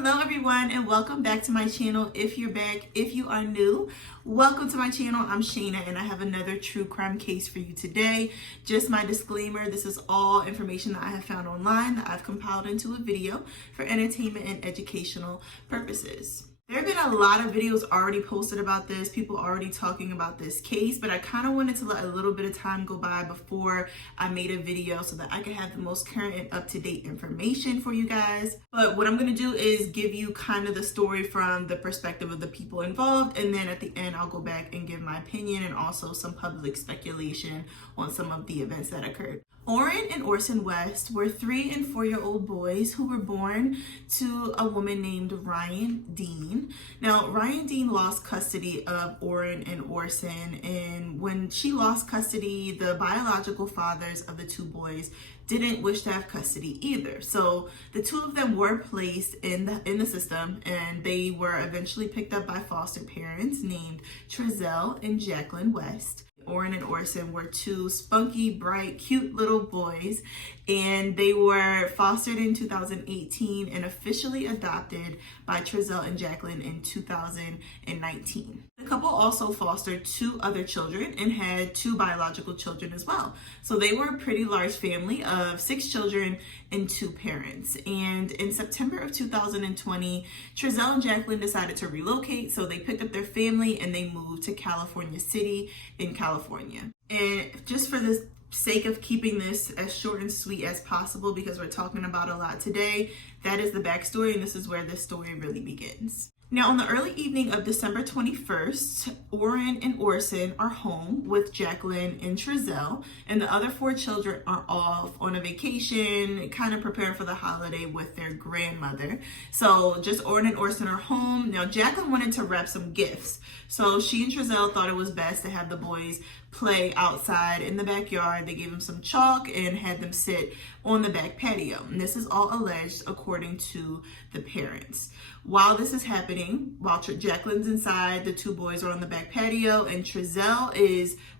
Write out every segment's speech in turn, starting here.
Hello everyone and welcome back to my channel. If you're back, if you are new, welcome to my channel. I'm Shayna and I have another true crime case for you today. Just my disclaimer, this is all information that I have found online that I've compiled into a video for entertainment and educational purposes. There have been a lot of videos already posted about this, people already talking about this case, but I kind of wanted to let a little bit of time go by before I made a video so that I could have the most current and up-to-date information for you guys. But what I'm going to do is give you kind of the story from the perspective of the people involved, and then at the end I'll go back and give my opinion and also some public speculation on some of the events that occurred. ORRIN and ORSON West were 3 and 4-year-old boys who were born to a woman named Ryan Dean. Now, Ryan Dean lost custody of ORRIN and ORSON, and when she lost custody, the biological fathers of the 2 boys didn't wish to have custody either. So the 2 of them were placed in the system, and they were eventually picked up by foster parents named Trezell and Jacqueline West. ORRIN and ORSON were 2 spunky, bright, cute little boys, and they were fostered in 2018 and officially adopted by Trezell and Jacqueline in 2019. The couple also fostered 2 other children and had 2 biological children as well. So they were a pretty large family of 6 children and 2 parents. And in September of 2020, Trezell and Jacqueline decided to relocate. So they picked up their family and they moved to California City in California. And just for the sake of keeping this as short and sweet as possible, because we're talking about a lot today, that is the backstory, and this is where this story really begins. Now, on the early evening of December 21st, ORRIN and ORSON are home with Jacqueline and Trezell, and the other 4 children are off on a vacation, kind of preparing for the holiday with their grandmother. So just ORRIN and ORSON are home. Now, Jacqueline wanted to wrap some gifts, so she and Trezell thought it was best to have the boys play outside in the backyard. They gave them some chalk and had them sit on the back patio. And this is all alleged according to the parents. While this is happening, while Jacqueline's inside, the 2 boys are on the back patio, and Trezell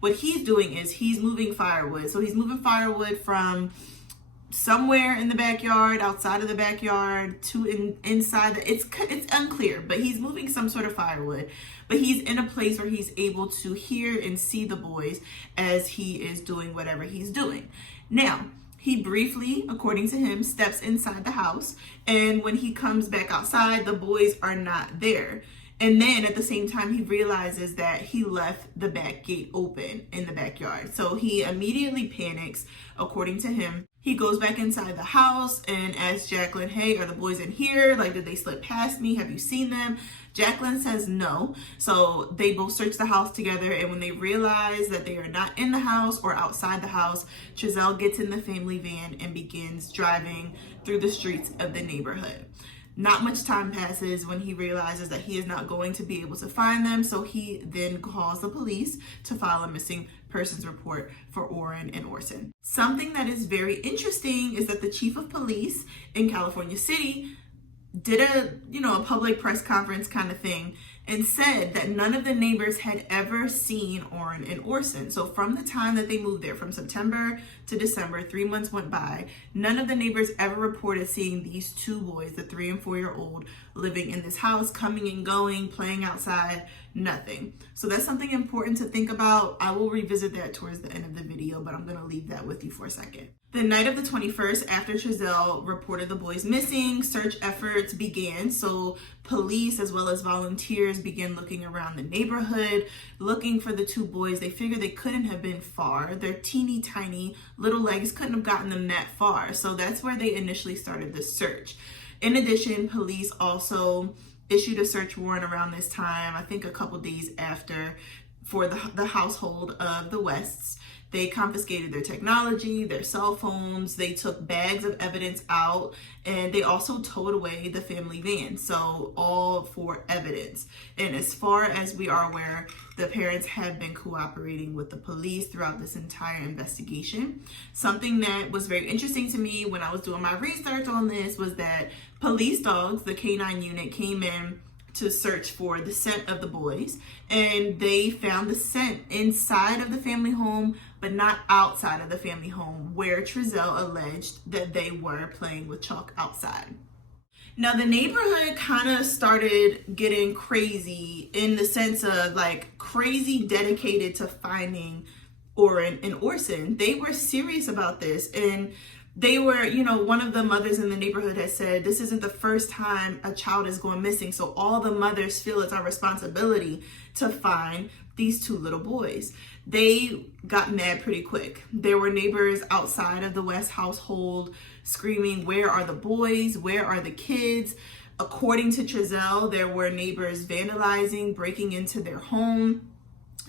what he's doing is he's moving firewood. So he's moving firewood from somewhere in the backyard, outside of the backyard, to inside. It's unclear, but he's moving some sort of firewood. But he's in a place where he's able to hear and see the boys as he is doing whatever he's doing. Now, he briefly, according to him, steps inside the house, and when he comes back outside, the boys are not there. And then at the same time, he realizes that he left the back gate open in the backyard. So he immediately panics, according to him. He goes back inside the house and asks Jacqueline, hey, are the boys in here? Like, did they slip past me? Have you seen them? Jacqueline says no. So they both search the house together, and when they realize that they are not in the house or outside the house, Trezell gets in the family van and begins driving through the streets of the neighborhood. Not much time passes when he realizes that he is not going to be able to find them, so he then calls the police to file a missing persons report for ORRIN and ORSON. Something that is very interesting is that the chief of police in California City did a public press conference kind of thing and said that none of the neighbors had ever seen ORRIN and ORSON. So from the time that they moved there, from September to December, 3 months went by, none of the neighbors ever reported seeing these 2 boys, the 3 and 4-year-old, living in this house, coming and going, playing outside, nothing. So that's something important to think about. I will revisit that towards the end of the video, but I'm gonna leave that with you for a second. The night of the 21st, after Trezell reported the boys missing, search efforts began. So police as well as volunteers began looking around the neighborhood, looking for the 2 boys. They figured they couldn't have been far. Their teeny tiny little legs couldn't have gotten them that far. So that's where they initially started the search. In addition, police also issued a search warrant around this time, I think a couple days after, for the household of the Wests. They confiscated their technology, their cell phones, they took bags of evidence out, and they also towed away the family van. So all for evidence. And as far as we are aware, the parents have been cooperating with the police throughout this entire investigation. Something that was very interesting to me when I was doing my research on this was that police dogs, the K9 unit, came in to search for the scent of the boys, and they found the scent inside of the family home, but not outside of the family home where Trezell alleged that they were playing with chalk outside. Now, the neighborhood kind of started getting crazy in the sense of like crazy dedicated to finding ORRIN and ORSON. They were serious about this, and they were, you know, one of the mothers in the neighborhood had said, this isn't the first time a child is going missing. So all the mothers feel it's our responsibility to find these two little boys. They got mad pretty quick. There were neighbors outside of the West household screaming, where are the boys? Where are the kids? According to Trezell, there were neighbors vandalizing, breaking into their home.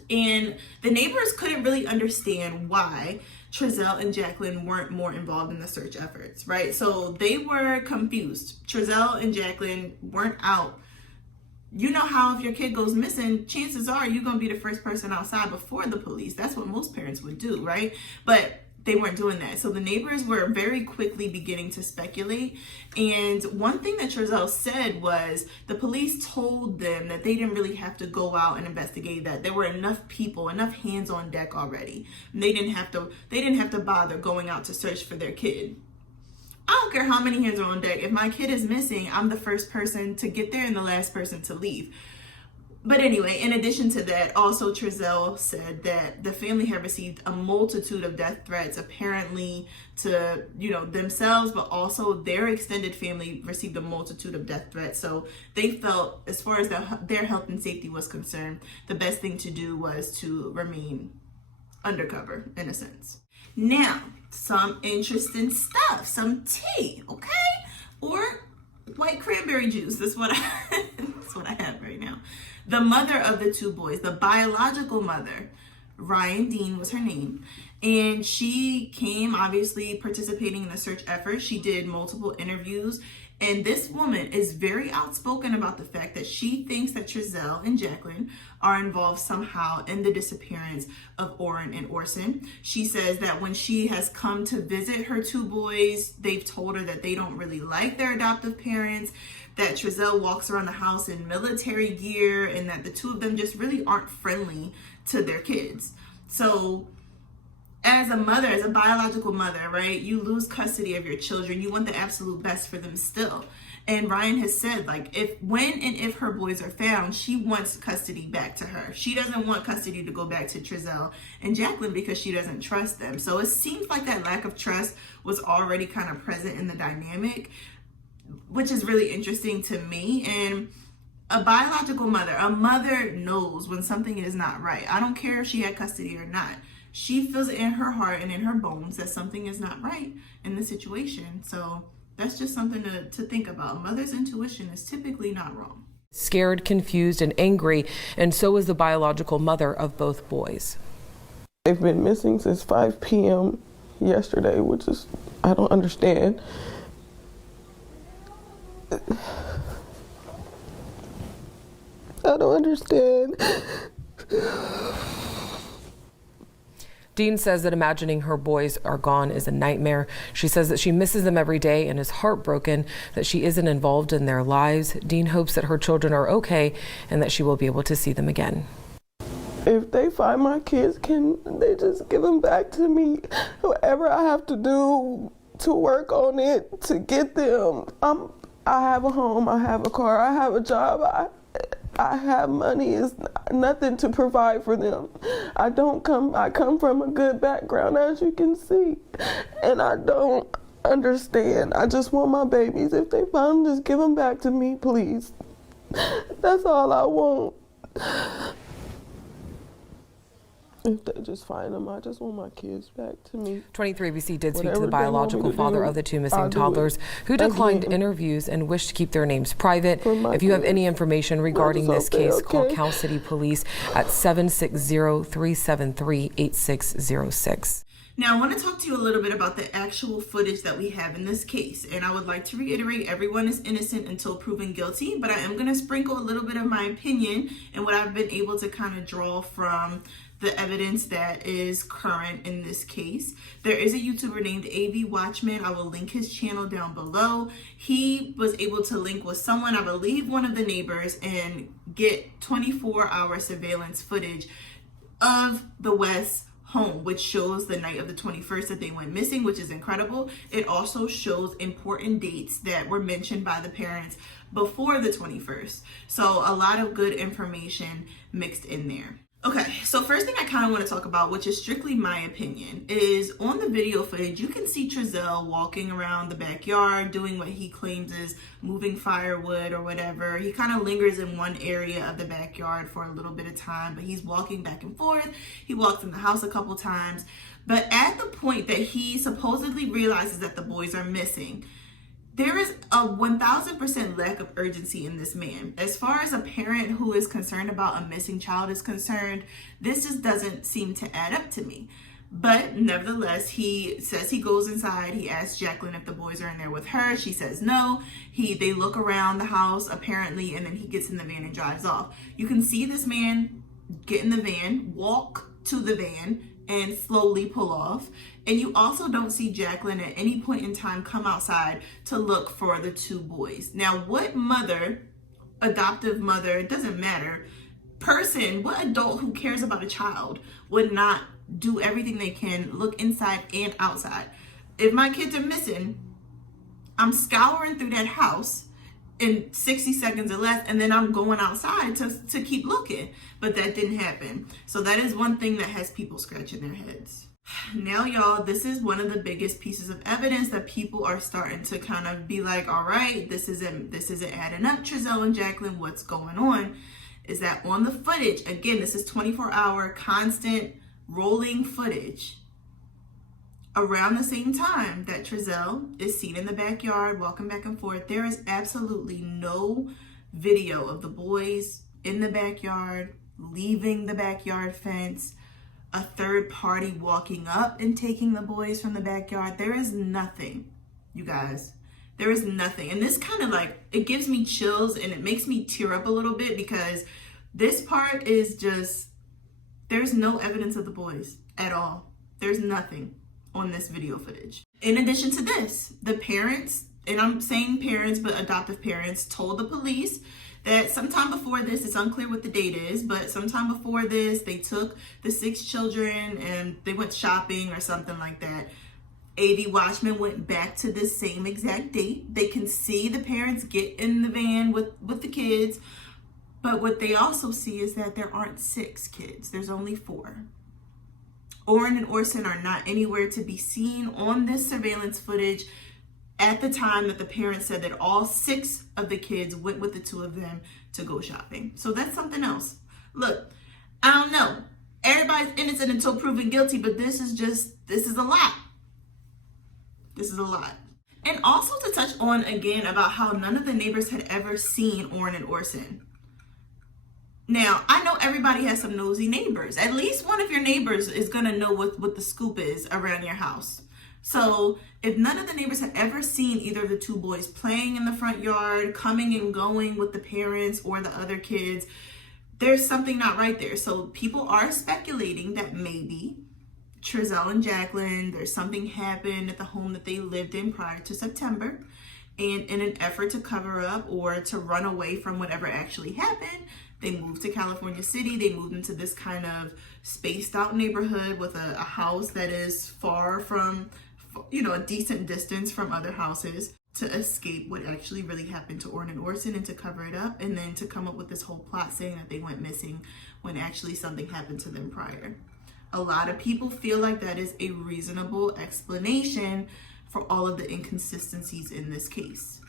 And the neighbors couldn't really understand why Trezell and Jacqueline weren't more involved in the search efforts, right? So they were confused. Trezell and Jacqueline weren't out. You know how if your kid goes missing, chances are you're going to be the first person outside before the police. That's what most parents would do, right? But they weren't doing that. So the neighbors were very quickly beginning to speculate. And one thing that Trezell said was the police told them that they didn't really have to go out and investigate that. There were enough people, enough hands on deck already. And they didn't have to bother going out to search for their kid. I don't care how many hands are on deck. If my kid is missing, I'm the first person to get there and the last person to leave. But anyway, in addition to that, also Trezell said that the family had received a multitude of death threats, apparently to, you know, themselves, but also their extended family received a multitude of death threats. So they felt, as far as their health and safety was concerned, the best thing to do was to remain undercover, in a sense. Now, some interesting stuff, some tea, okay? Or white cranberry juice. That's what I have right now. The mother of the two boys, the biological mother, Ryan Dean was her name, and she came obviously participating in the search effort. She did multiple interviews, and this woman is very outspoken about the fact that she thinks that Trezell and Jacqueline are involved somehow in the disappearance of ORRIN and ORSON. She says that when she has come to visit her two boys, they've told her that they don't really like their adoptive parents, that Trezell walks around the house in military gear, and that the two of them just really aren't friendly to their kids. So as a mother, as a biological mother, right, you lose custody of your children. You want the absolute best for them still. And Ryan has said, like, when and if her boys are found, she wants custody back to her. She doesn't want custody to go back to Trezell and Jacqueline because she doesn't trust them. So it seems like that lack of trust was already kind of present in the dynamic, which is really interesting to me. And a biological mother, a mother knows when something is not right. I don't care if she had custody or not. She feels it in her heart and in her bones that something is not right in the situation. So that's just something to think about. A mother's intuition is typically not wrong. Scared, confused, and angry, and so is the biological mother of both boys. They've been missing since 5 p.m. yesterday, which is, I don't understand. I don't understand. Dean says that imagining her boys are gone is a nightmare. She says that she misses them every day and is heartbroken that she isn't involved in their lives. Dean hopes that her children are okay and that she will be able to see them again. If they find my kids, can they just give them back to me? Whatever I have to do to work on it, to get them. I have a home, I have a car, I have a job, I have money. It's nothing to provide for them. I come from a good background, as you can see, and I don't understand. I just want my babies. If they find them, just give them back to me, please. That's all I want. If they just find them, I just want my kids back to me. 23ABC did speak to the biological father of the two missing toddlers, who declined interviews and wished to keep their names private. If you have any information regarding this case, call Cal City Police at 760-373-8606. Now, I want to talk to you a little bit about the actual footage that we have in this case. And I would like to reiterate, everyone is innocent until proven guilty, but I am going to sprinkle a little bit of my opinion and what I've been able to kind of draw from the evidence that is current in this case. There is a YouTuber named AV Watchman. I will link his channel down below. He was able to link with someone, I believe one of the neighbors, and get 24-hour surveillance footage of the West home, which shows the night of the 21st that they went missing, which is incredible. It also shows important dates that were mentioned by the parents before the 21st. So a lot of good information mixed in there. Okay, so first thing I kind of want to talk about, which is strictly my opinion, is on the video footage, you can see Trezell walking around the backyard doing what he claims is moving firewood or whatever. He kind of lingers in one area of the backyard for a little bit of time, but he's walking back and forth. He walks in the house a couple times. But at the point that he supposedly realizes that the boys are missing, there is a 1000% lack of urgency in this man. As far as a parent who is concerned about a missing child is concerned, this just doesn't seem to add up to me. But nevertheless, he says he goes inside. He asks Jacqueline if the boys are in there with her. She says no. They look around the house apparently, and then he gets in the van and drives off. You can see this man get in the van, walk to the van, and slowly pull off. And you also don't see Jacqueline at any point in time come outside to look for the two boys. Now, what mother, adoptive mother, it doesn't matter, person, what adult who cares about a child would not do everything they can, look inside and outside? If my kids are missing, I'm scouring through that house in 60 seconds or less, and then I'm going outside to keep looking. But that didn't happen. So that is one thing that has people scratching their heads. Now, y'all, this is one of the biggest pieces of evidence that people are starting to kind of be like, all right, this isn't adding up, Trezell and Jacqueline, what's going on? Is that on the footage, again, this is 24-hour constant rolling footage, around the same time that Trezell is seen in the backyard walking back and forth, there is absolutely no video of the boys in the backyard, leaving the backyard fence, a third party walking up and taking the boys from the backyard. There is nothing, you guys. There is nothing. And this kind of like, it gives me chills and it makes me tear up a little bit, because this part is just, there's no evidence of the boys at all. There's nothing on this video footage. In addition to this, the parents, and I'm saying parents, but adoptive parents, told the police that sometime before this, it's unclear what the date is, but sometime before this, they took the 6 children and they went shopping or something like that. AV Watchman went back to this same exact date. They can see the parents get in the van with the kids, but what they also see is that there aren't 6 kids. There's only 4. ORRIN and ORSON are not anywhere to be seen on this surveillance footage at the time that the parents said that all 6 of the kids went with the 2 of them to go shopping. So that's something else. Look, I don't know. Everybody's innocent until proven guilty, but this is a lot. This is a lot. And also to touch on again about how none of the neighbors had ever seen ORRIN and ORSON. Now, I know everybody has some nosy neighbors. At least one of your neighbors is gonna know what the scoop is around your house. So if none of the neighbors had ever seen either of the 2 boys playing in the front yard, coming and going with the parents or the other kids, there's something not right there. So people are speculating that maybe Trezell and Jacqueline, there's something happened at the home that they lived in prior to September. And in an effort to cover up or to run away from whatever actually happened, they moved to California City. They moved into this kind of spaced out neighborhood with a house that is far from, a decent distance from other houses, to escape what actually really happened to ORRIN and ORSON and to cover it up, and then to come up with this whole plot saying that they went missing when actually something happened to them prior. A lot of people feel like that is a reasonable explanation for all of the inconsistencies in this case.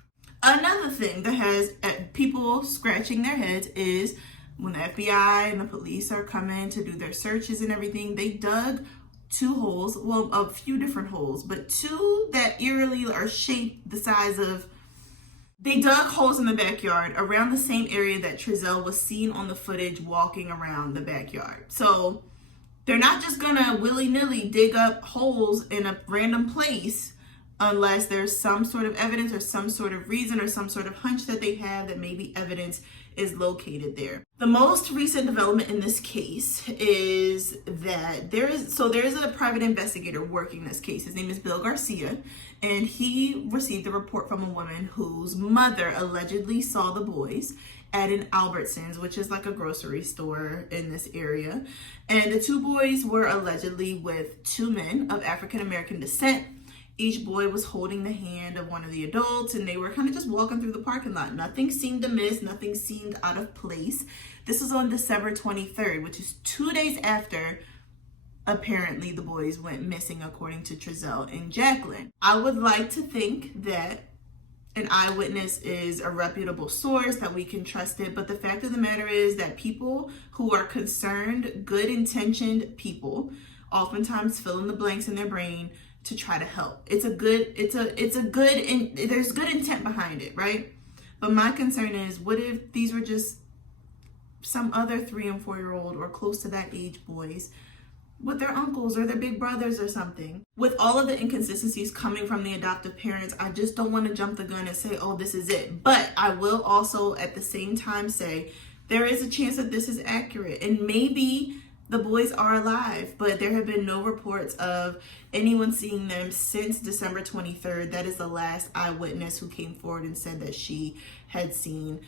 Another thing that has people scratching their heads is when the FBI and the police are coming to do their searches and everything, they dug 2 holes, well, a few different holes, but 2 that eerily are shaped the size of, they dug holes in the backyard around the same area that Trezell was seen on the footage walking around the backyard. So they're not just gonna willy-nilly dig up holes in a random place unless there's some sort of evidence or some sort of reason or some sort of hunch that they have that maybe evidence is located there. The most recent development in this case is that there is a private investigator working this case. His name is Bill Garcia, and he received a report from a woman whose mother allegedly saw the boys at an Albertsons, which is like a grocery store in this area. And the two boys were allegedly with two men of African American descent. Each boy was holding the hand of one of the adults, and they were kind of just walking through the parking lot. Nothing seemed amiss, nothing seemed out of place. This was on December 23rd, which is 2 days after apparently the boys went missing, according to Trezell and Jacqueline. I would like to think that an eyewitness is a reputable source, that we can trust it, but the fact of the matter is that people who are concerned, good-intentioned people, oftentimes fill in the blanks in their brain to try to help. There's good intent behind it, right? But my concern is, what if these were just some other 3 and 4 year old or close to that age boys with their uncles or their big brothers or something? With all of the inconsistencies coming from the adoptive parents, I just don't want to jump the gun and say, oh, this is it. But I will also at the same time say there is a chance that this is accurate, and maybe the boys are alive, but there have been no reports of anyone seeing them since December 23rd. That is the last eyewitness who came forward and said that she had seen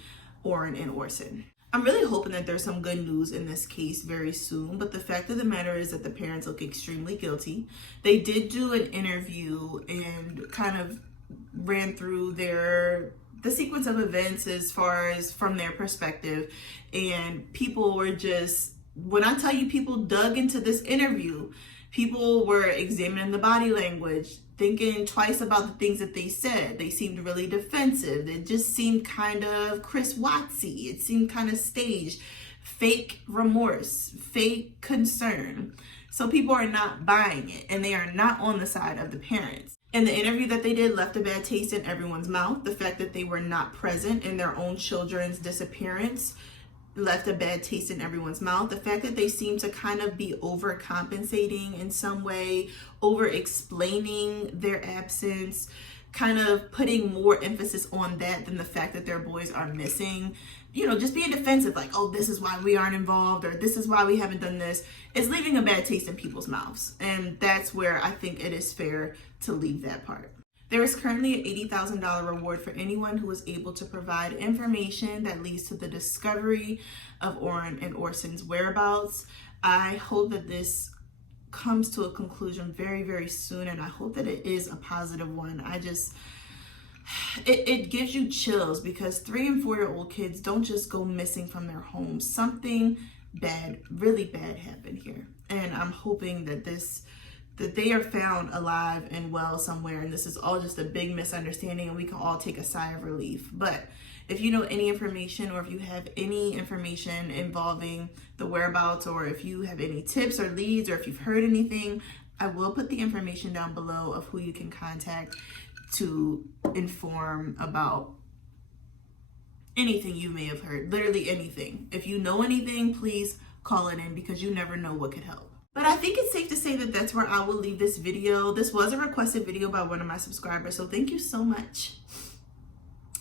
ORRIN and ORSON. I'm really hoping that there's some good news in this case very soon, but the fact of the matter is that the parents look extremely guilty. They did do an interview and kind of ran through the sequence of events as far as from their perspective, and people were just, when I tell you people dug into this interview, people were examining the body language, thinking twice about the things that they said. They seemed really defensive. It just seemed kind of Chris Wattsy. It seemed kind of staged. Fake remorse, fake concern. So people are not buying it, and they are not on the side of the parents. And the interview that they did left a bad taste in everyone's mouth. The fact that they were not present in their own children's disappearance left a bad taste in everyone's mouth. The fact that they seem to kind of be overcompensating in some way, over explaining their absence, kind of putting more emphasis on that than the fact that their boys are missing, you know, just being defensive, like, oh, this is why we aren't involved, or this is why we haven't done this, is leaving a bad taste in people's mouths. And that's where I think it is fair to leave that part. There is currently an $80,000 reward for anyone who is able to provide information that leads to the discovery of ORRIN and ORSON's whereabouts. I hope that this comes to a conclusion very, very soon, and I hope that it is a positive one. It gives you chills, because 3 and 4 year old kids don't just go missing from their homes. Something bad, really bad happened here, and I'm hoping that they are found alive and well somewhere, and this is all just a big misunderstanding, and we can all take a sigh of relief. But if you know any information, or if you have any information involving the whereabouts, or if you have any tips or leads, or if you've heard anything, I will put the information down below of who you can contact to inform about anything you may have heard, literally anything. If you know anything, please call it in, because you never know what could help. But I think it's safe to say that that's where I will leave this video. This was a requested video by one of my subscribers, so thank you so much.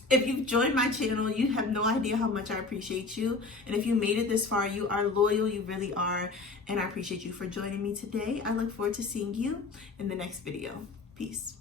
If you've joined my channel, you have no idea how much I appreciate you. And if you made it this far, you are loyal, you really are. And I appreciate you for joining me today. I look forward to seeing you in the next video. Peace.